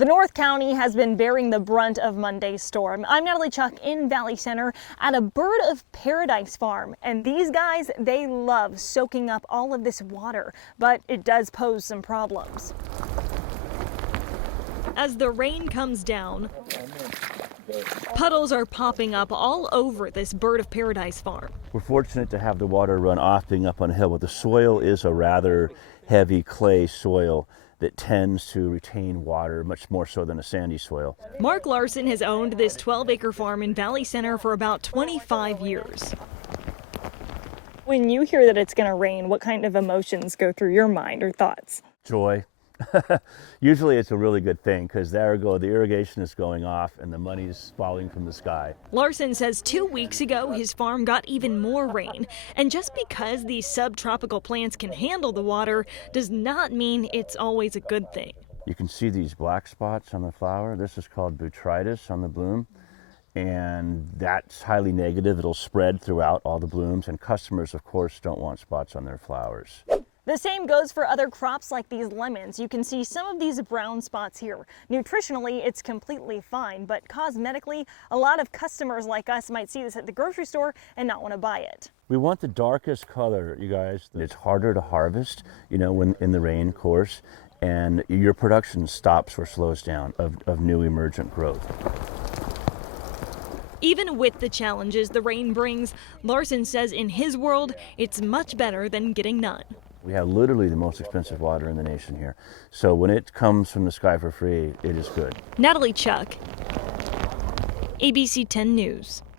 The North County has been bearing the brunt of Monday's storm. I'm Natalie Chuck in Valley Center at a Bird of Paradise farm. And these guys, they love soaking up all of this water, but it does pose some problems. As the rain comes down, puddles are popping up all over this Bird of Paradise farm. We're fortunate to have the water run offing up on a hill, but the soil is a rather heavy clay soil that tends to retain water much more so than a sandy soil. Mark Larson has owned this 12-acre farm in Valley Center for about 25 years. When you hear that it's going to rain, what kind of emotions go through your mind or thoughts? Joy. Usually it's a really good thing because the irrigation is going off and the money's falling from the sky. Larson says 2 weeks ago his farm got even more rain. And just because these subtropical plants can handle the water does not mean it's always a good thing. You can see these black spots on the flower. This is called botrytis on the bloom. And that's highly negative. It'll spread throughout all the blooms, and customers, of course, don't want spots on their flowers. The same goes for other crops like these lemons. You can see some of these brown spots here. Nutritionally, it's completely fine, but cosmetically, a lot of customers like us might see this at the grocery store and not want to buy it. We want the darkest color, you guys. It's harder to harvest, when in the rain course, and your production stops or slows down of new emergent growth. Even with the challenges the rain brings, Larson says in his world, it's much better than getting none. We have literally the most expensive water in the nation here. So when it comes from the sky for free, it is good. Natalie Chuck, ABC 10 News.